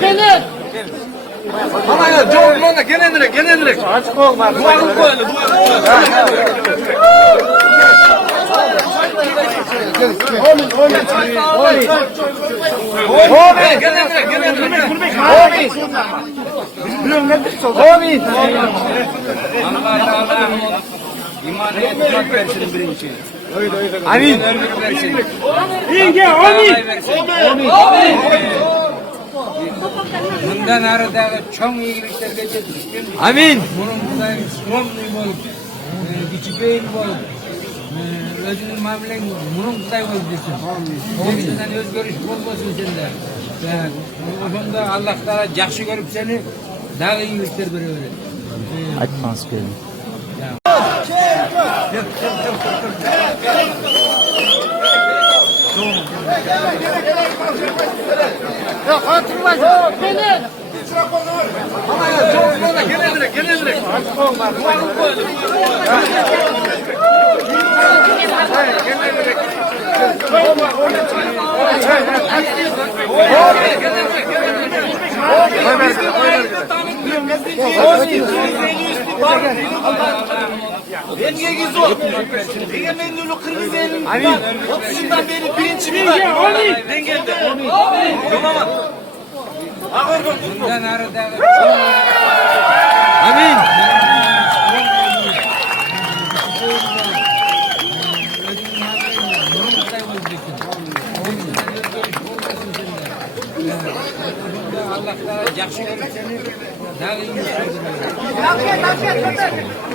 Gelin. Ama ya çok bana gene direkt. Açık olma. Duvarını koyalım. Amin. Bundan aradagi cho'ng iyiliklarga yetishgan. Amin. Bundan skromniy bo'lib, kichikbeyin bo'lib, o'zining ma'mulang bunday bo'lib desin. Sendan o'zgarish bo'lmasin senda. O'shanda Alloh taolo yaxshi ko'rib seni dag'i iyiliklar beraveradi. Aytmas keling. Gelin. Ama ya çok bana gene direkt. Açık olma. Duvarını koyalım. Ben Yegiz o. Egemenliğini Kırgız elinin var. 30 yıldan beri birinci mi var? Ben geldim. Tamam. Bundan aradagi Amin. Alloh taolo yaxshi ko'rib seni dag'i iyiliklar beraveradi.